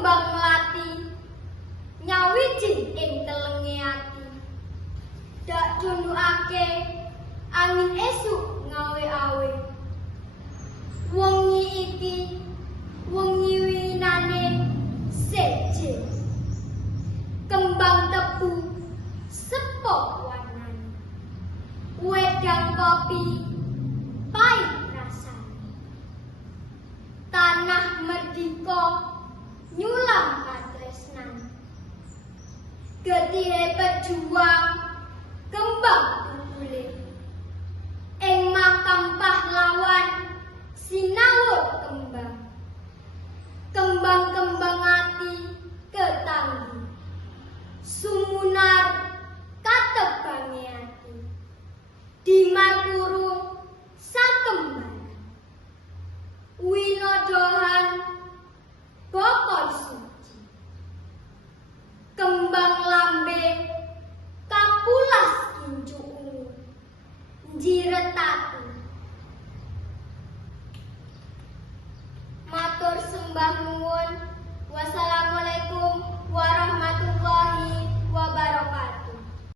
kembang melati nyawiji ing telenge ati. Dak dunukake angin esuk ngawe-awe. Wengi iki wengi winane seje. Kembang tebu sepok warnane. Wedang kopi pahit rasane. Tanah merdika nyulam katresnan. Getihe pejuang kembang tunggule. Ing makam pahlawan sinawur kembang. Kembang-kembang ati ketanggi. Sumunar katebange ati. Dimarkurung sakembaran. Winodohan bokoi suci. Kembang lambe kapulas kincu ungu. Jiretake